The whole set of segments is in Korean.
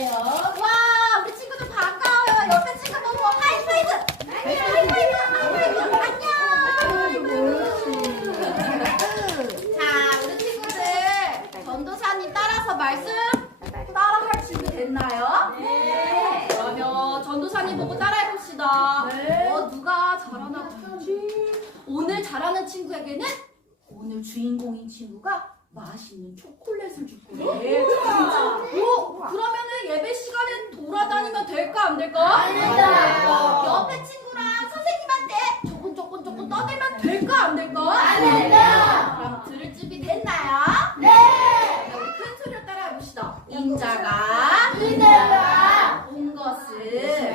와 우리 친구들 반가워요. 옆에 친구 보고 하이파이브. 하이파이브. 하이파이브. 안녕. 자 우리 친구들 전도사님 따라서 말씀 따라할 준비 됐나요? 네. 그러면 전도사님 보고 따라해 봅시다. 어 누가 잘하나 보지? 오늘 잘하는 친구에게는 오늘 주인공인 친구가 맛있는 초콜릿을 줄 거예요. 오, 그러면은 예배 시간에 돌아다니면 될까 안 될까? 안 된다. 옆에 친구랑 선생님한테 조금 조금 조금 떠들면 될까 안 될까? 안 된다. 그럼 들을 준비 됐나요? 네. 자, 우리 큰 소리로 따라해 봅시다. 인자가 인자가 온 것을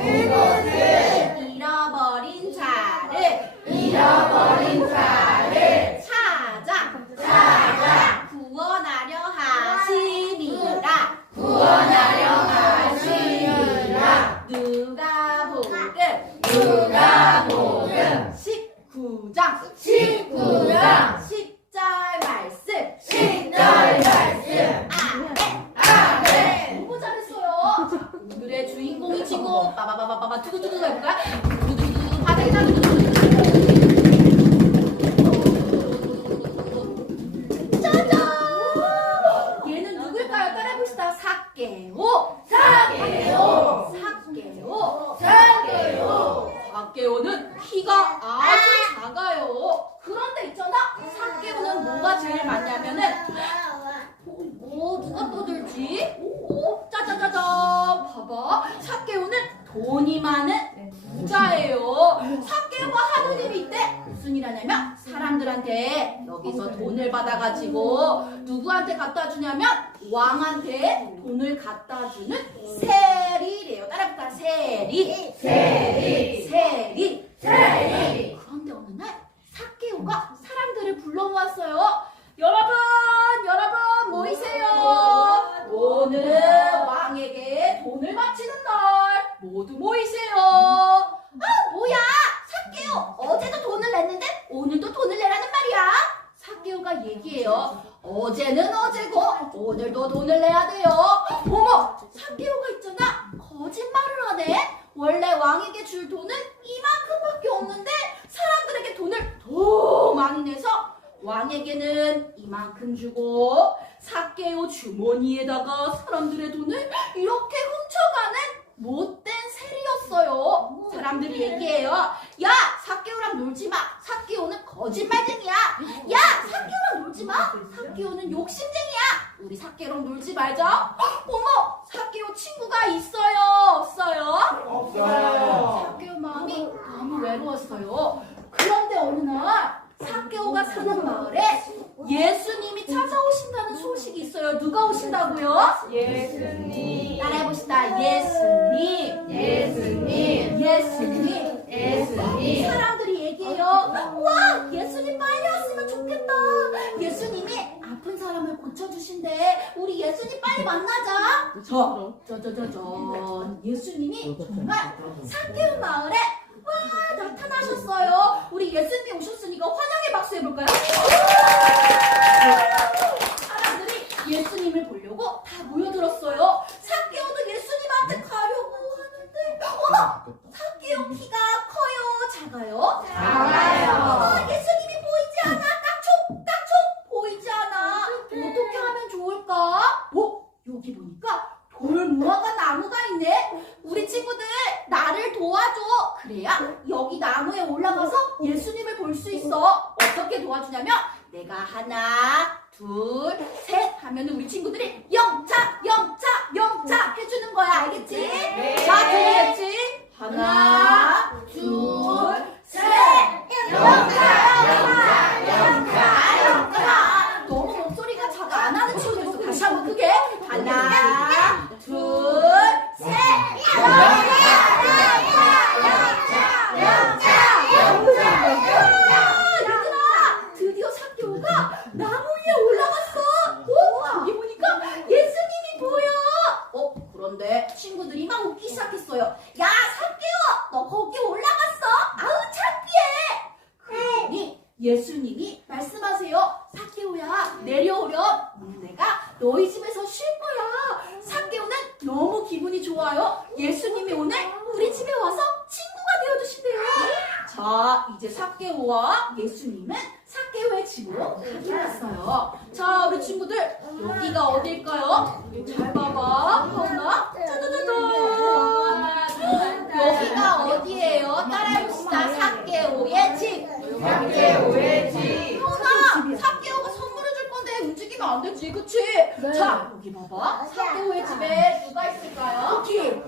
이곳을 잃어버린 자를 잃어버린 자를 찾아 찾아 구원하려 하시리라. 구원하려 하시리라. 누가복음 누가복음 19장 19장 10절 말씀 10절 말씀 아멘 아멘 너무 잘했어요 자, 오늘의 주인공이 친구 빠바바바바바 두구두구 해볼까? 두구두구두구 바닥에다 짜잔 얘는 누굴까요? 따라해봅시다 사개오 사개오 사개오 사개오 사개오는 키가 아주 작아요 그런데 있잖아 사개오는 뭐가 제일 많냐면은 오, 오, 짜자자자. 봐봐. 사케오는 돈이 많은 부자예요. 사케오가 하는 일이 있대. 무슨 일 하냐면, 사람들한테 여기서 돈을 받아가지고, 누구한테 갖다 주냐면, 왕한테 돈을 갖다 주는 세리래요. 따라붙다. 세리 세리. 세리 그런데 어느 날 사케오가 사람들을 불러모았어요. 여러분, 여러분 모이세요. 오늘 왕에게 돈을 바치는 날 모두 모이세요. 아 뭐야, 사케오 어제도 돈을 냈는데 오늘도 돈을 내라는 말이야. 사케오가 얘기해요. 어제는 어제고 오늘도 돈을 내야 돼요. 어머, 사케오가 있잖아. 거짓말을 하네. 원래 왕에게 줄 돈은 이만큼밖에 없는데 사람들에게 돈을 더 많이 내서 왕에게는 이만큼 주고 사케오 주머니에다가 사람들의 돈을 이렇게 훔쳐가는 못된 세리였어요. 사람들이 얘기해요. 야, 사케오랑 놀지 마. 사케오는 거짓말쟁이야. 야, 사케오랑 놀지 마. 사케오는 욕심쟁이야. 우리 사케오랑 놀지 말자. 어머, 사케오 친구가 있어요? 없어요? 없어요 사케오 마음이 너무 외로웠어요. 그런데 어느 날 사케오가 사는 마을에 찾아오신다는 있어요. 누가 오신다고요? 예수님 따라해봅시다. 예수님. 예수님 예수님. 예수님 사람들이 얘기해요. 와, 예수님 빨리 왔으면 좋겠다. 예수님이 아픈 사람을 고쳐주신대. 우리 예수님 빨리 만나자. 저, 저, 저, 저, 저. 예수님이 정말 사케오 마을에 와 나타나셨어요. 우리 예수님이 오셨으니까 환영의 박수 해볼까요? 예수님을 보려고 다 모여들었어요. 사케오도 예수님한테 가려고 하는데 어머! 사케오 키가 커요? 작아요? 작아요. 아, 예수님이 보이지 않아. 깡총! 깡총! 보이지 않아. 어떻게 하면 좋을까? 어? 여기 보니까 돌 모아가 나무가 있네. 우리 친구들 나를 도와줘. 그래야 여기 나무에 올라가서 예수님을 볼 수 있어. 어떻게 도와주냐면 내가 하나, 둘, 셋 하면 우리 친구들이 영차, 영차, 영차 해주는 거야. 알겠지? 네. 자, 들리겠지? 하나, 둘, 셋. 영차, 영차, 영차, 영차. 너무 목소리가 작아 안 하는 친구들 있어. 다시 한번 크게. 하나, 둘, 셋. 얘들아, 드디어 사케오가 나무 위에 올라갔어. 오, 여기 보니까 예수님이 보여. 어, 그런데 친구들이 막 웃기 시작했어요. 야, 사케오, 너 거기 올라갔어? 아우 창피해. 그러니 예수님이 말씀하세요. 사케오야, 내려오렴. 내가 너희 집에서 쉴 거야. 사케오는 너무 기분이 좋아요. 예수님이 오늘 우리 집에 와서 친구가 되어주신대요. 자, 이제 사케오와 예수님은 사케오의 집으로 가기로 했어요. 자, 우리 친구들, 여기가 어딜까요? 잘 봐봐. 하나, 짜자자잔. 여기가 어디예요? 따라해봅시다. 사케오의 집. 사케오의 집. 하나, 사케오가 선물을 줄 건데 움직이면 안 되지, 그치? 자, 여기 봐봐. 사케오의 집에 누가 있을까요? 여기.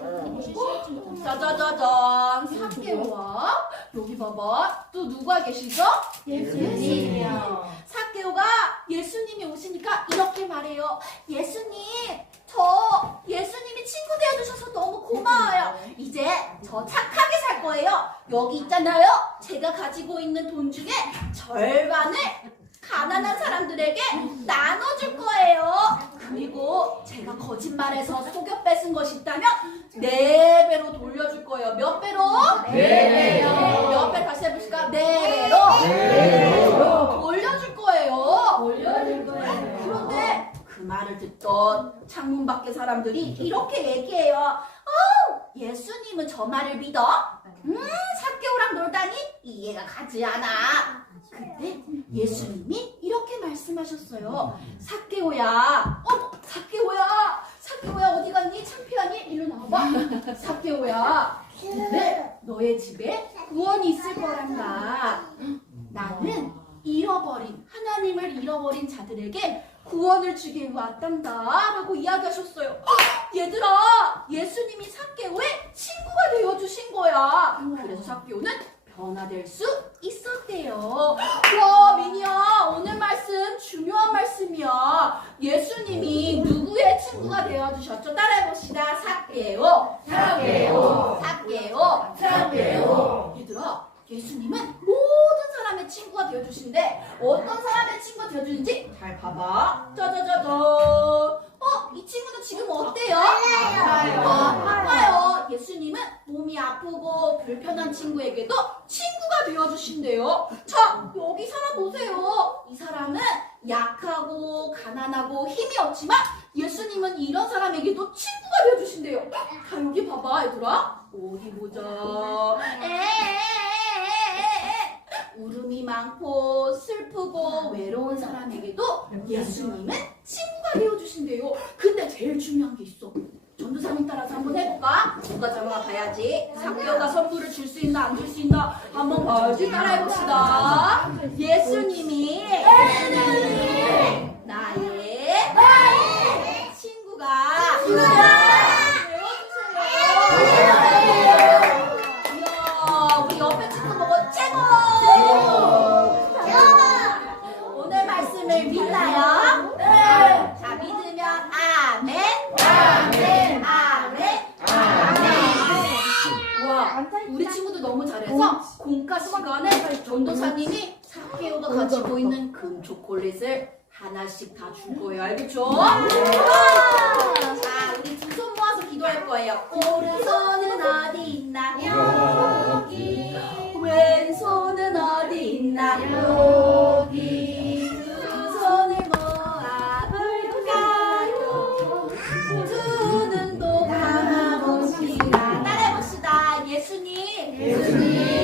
짜자자잔. 사케오와 여기 봐봐. 또 누가 계시죠? 예수님이요. 사케오가 예수님이 오시니까 이렇게 말해요. 예수님, 저 예수님이 친구 되어주셔서 너무 고마워요. 이제 저 착하 거예요. 여기 있잖아요. 제가 가지고 있는 돈 중에 절반을 가난한 사람들에게 나눠줄 거예요. 그리고 제가 거짓말해서 속여 뺏은 것이 있다면 네 배로 돌려줄 거예요. 몇 배로? 네 배요. 몇 배 다시 해보실까? 네 배로. 네 배로. 돌려줄 거예요. 돌려줄 거예요. 그런데 그 말을 듣던 창문 밖의 사람들이 이렇게 얘기해요. 어, 예수님은 저 말을 믿어? 음, 사개오랑 놀다니 이해가 가지 않아. 그때 예수님이 이렇게 말씀하셨어요. 사개오야, 어, 사개오야, 사개오야 어디 갔니? 창피하니? 일로 나와봐. 사개오야, 근데 너의 집에 구원이 있을 거란다. 나는 잃어버린 하나님을 잃어버린 자들에게 구원을 주기 왔단다 라고 이야기하셨어요. 헉, 얘들아 예수님이 사케오의 친구가 되어주신 거야. 그래서 사케오는 변화될 수 있었대요. 와 미니야 오늘 말씀 중요한 말씀이야. 예수님이 누구의 친구가 되어주셨죠? 따라해봅시다. 사케오. 사케오. 사케오. 사케오. 얘들아, 예수님은 되어주신데 어떤 사람의 친구가 되어주는지 잘 봐봐. 짜자자잔. 어, 이 친구는 지금 어때요? 아파요. 어, 아파요. 예수님은 몸이 아프고 불편한 친구에게도 친구가 되어주신대요. 자, 여기 사람 보세요. 이 사람은 약하고 가난하고 힘이 없지만 예수님은 이런 사람에게도 친구가 되어주신대요. 자, 여기 봐봐, 얘들아. 어디 보자. 에에에에에에. 울음이 많고 슬프고 외로운 사람에게도 예수님은 친구가 되어주신대요. 근데 제일 중요한 게 있어. 전도사님 따라서 한번 해볼까? 누가 잡아 봐야지. 사교가 선물을 줄 수 있나 안 줄 수 있나 한번 봐야지. 따라해봅시다. 예수님이 나의 친구가 전도사님이 사케오가 가지고 있는 금 초콜릿을 하나씩 다 줄 거예요. 알겠죠? 자, 우리 두 손 모아서 기도할 거예요. 오른손은 어디 있나? 여기. 왼손은 어디 있나? 여기. 두 손을 모아 볼까요? 두 눈도 감아봅시다. 따라해봅시다. 예수님. 예수님.